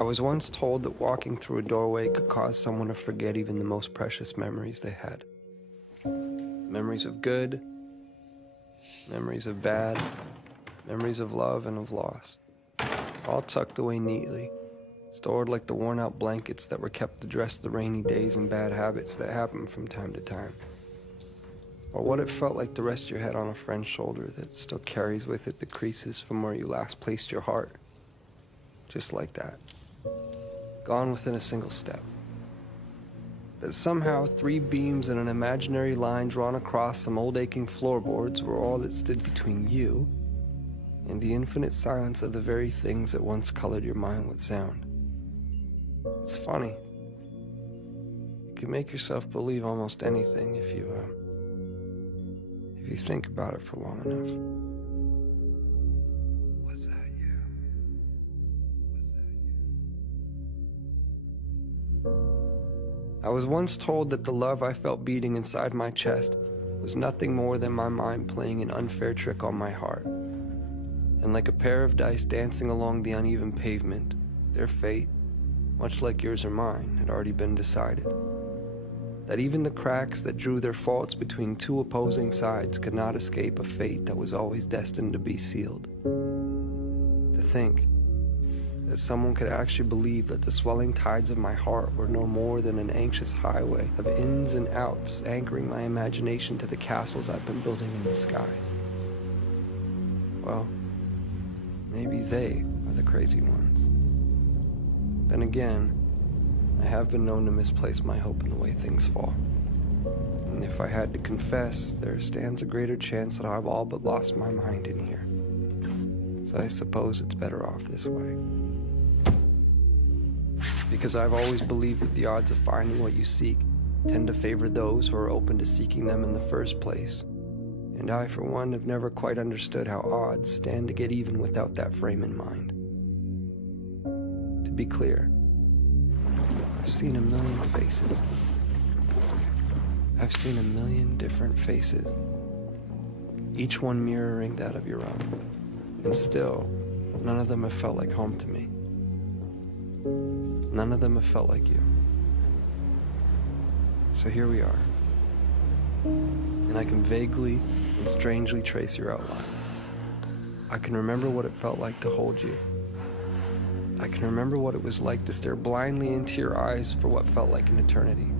I was once told that walking through a doorway could cause someone to forget even the most precious memories they had. Memories of good, memories of bad, memories of love and of loss, all tucked away neatly, stored like the worn-out blankets that were kept to dress the rainy days and bad habits that happen from time to time. Or what it felt like to rest your head on a friend's shoulder that still carries with it the creases from where you last placed your heart. Just like that. Gone within a single step. That somehow 3 beams and an imaginary line drawn across some old aching floorboards were all that stood between you and the infinite silence of the very things that once colored your mind with sound. It's funny. You can make yourself believe almost anything if you think about it for long enough. Was that you? I was once told that the love I felt beating inside my chest was nothing more than my mind playing an unfair trick on my heart. And like a pair of dice dancing along the uneven pavement, their fate, much like yours or mine, had already been decided. That even the cracks that drew their faults between 2 opposing sides could not escape a fate that was always destined to be sealed. To think that someone could actually believe that the swelling tides of my heart were no more than an anxious highway of ins and outs anchoring my imagination to the castles I've been building in the sky. Well, maybe they are the crazy ones. Then again, I have been known to misplace my hope in the way things fall. And if I had to confess, there stands a greater chance that I've all but lost my mind in here. So I suppose it's better off this way. Because I've always believed that the odds of finding what you seek tend to favor those who are open to seeking them in the first place. And I, for one, have never quite understood how odds stand to get even without that frame in mind. To be clear, I've seen a million faces. I've seen a million different faces, each one mirroring that of your own. And still, none of them have felt like home to me. None of them have felt like you. So here we are. And I can vaguely and strangely trace your outline. I can remember what it felt like to hold you. I can remember what it was like to stare blindly into your eyes for what felt like an eternity.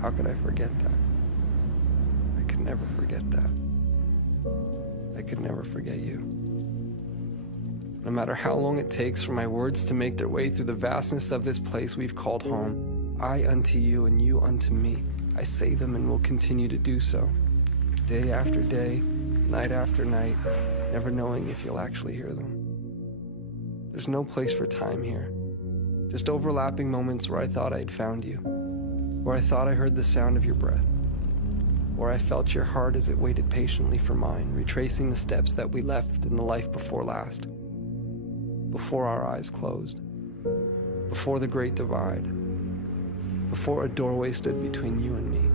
How could I forget that? I could never forget that. I could never forget you. No matter how long it takes for my words to make their way through the vastness of this place we've called home, I unto you and you unto me, I say them and will continue to do so. Day after day, night after night, never knowing if you'll actually hear them. There's no place for time here. Just overlapping moments where I thought I'd found you, where I thought I heard the sound of your breath, where I felt your heart as it waited patiently for mine, retracing the steps that we left in the life before last, before our eyes closed, before the great divide, before a doorway stood between you and me.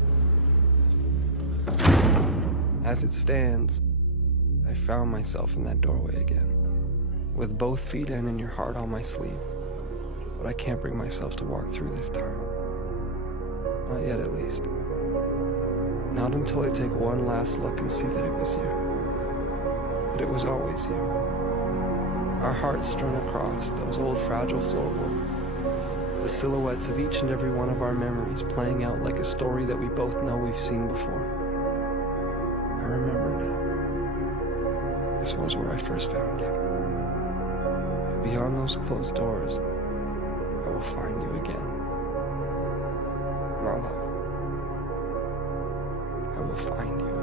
As it stands, I found myself in that doorway again, with both feet in and your heart on my sleeve. But I can't bring myself to walk through this time. Not yet, at least. Not until I take one last look and see that it was you. That it was always you. Our hearts strewn across those old fragile floorboards. The silhouettes of each and every one of our memories playing out like a story that we both know we've seen before. I remember now. This was where I first found you. Beyond those closed doors, I will find you again. My love, I will find you again.